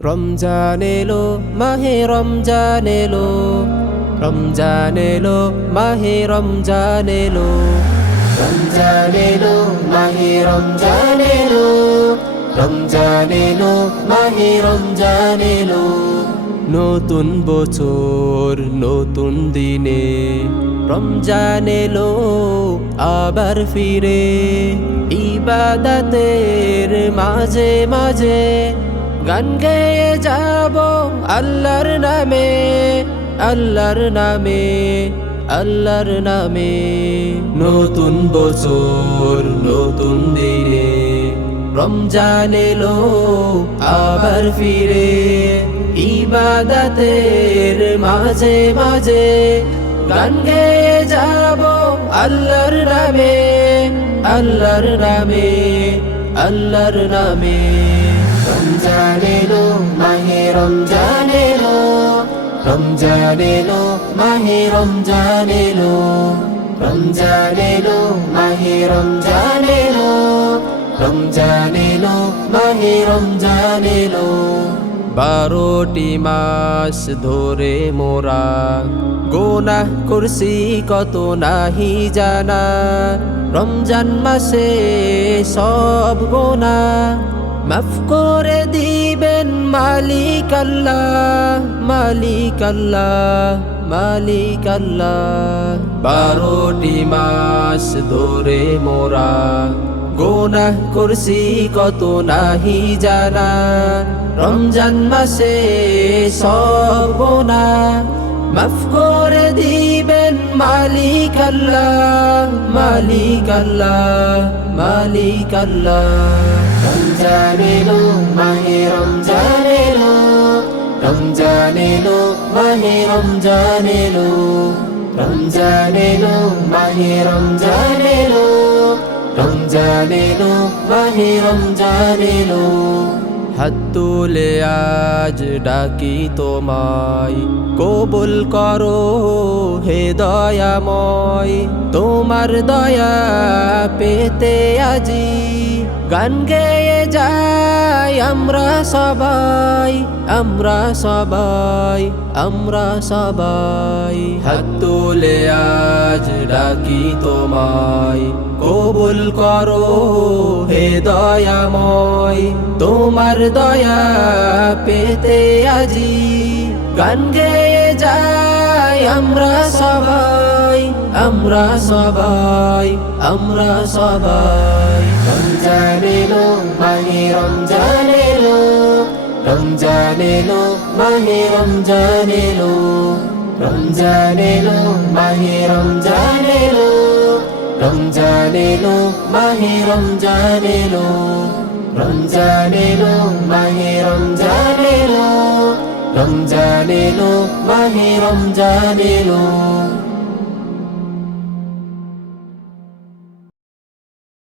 রমজান এলো, মাহে রমজান এলো, রমজান এলো, মাহে রমজান এলো, রমজান এলো, মাহে রমজান এলো, রমজান এলো, মাহে রমজান এলো। নতুন বছর নতুন দিনে রমজান এলো আবার ফিরে, ইবাদতের মাঝে মাঝে গান গেয়ে যাব আল্লাহর নামে, আল্লাহর নামে, আল্লাহর নামে। নতুন বছর নতুন দিনে রমজান এলো আবার ফিরে, ইবাদতের মাঝে মাঝে গান গেয়ে যাব আল্লাহর নামে, আল্লাহর নামে, আল্লাহর নামে। রমজান এলো, মাহে রমজান এলো, রমজান এলো, মাহে রমজান এলো, রমজান এলো, মাহে রমজান এলো, রমজান এলো, মাহে রমজান এলো। 12টি মাস ধরে মোরা গুনাহ করছি কত নাহি জানা, রমজান মাসে সব গুনাহ মাফ করে দিবেন মালিক আল্লাহ, মালিক আল্লাহ, মালিক আল্লাহ। 12টি মাস ধরে মোরা গুনাহ করছি কত নাহি জানা, রমজান মাসে সব গুনাহ মাফ করে দিবেন মালিক আল্লাহ, মালিক আল্লাহ, মালিক আল্লাহ। রমজান এলো, মাহে রমজান এলো, রমজান এলো, মাহে রমজান এলো, রমজান এলো, মাহে রমজান এলো, রমজান এলো, মাহে রমজান এলো। হাত তুলে আজ ডাকি তোমায়, কবুল করো হে দয়াময়, তোমার দয়া পেতে আজি গান গেয়ে যাই আমরা সবাই, আমরা সবাই, আমরা সবাই। হাত তুলে আজ ডাকি তোমায়, কবুল করো হে দয়াময়, তোমার দয়া পেতে আজি গান গেয়ে যাই আমরা সবাই, আমরা সবাই, আমরা সবাই। রমজান এলো, মাহে রমজান এলো, রমজান এলো, মাহে রমজান এলো, রমজান এলো, মাহে রমজান এলো, রমজান এলো, মাহে রমজান এলো, রমজান এলো, মাহে রমজান এলো, রমজান এলো, মাহে রমজান এলো।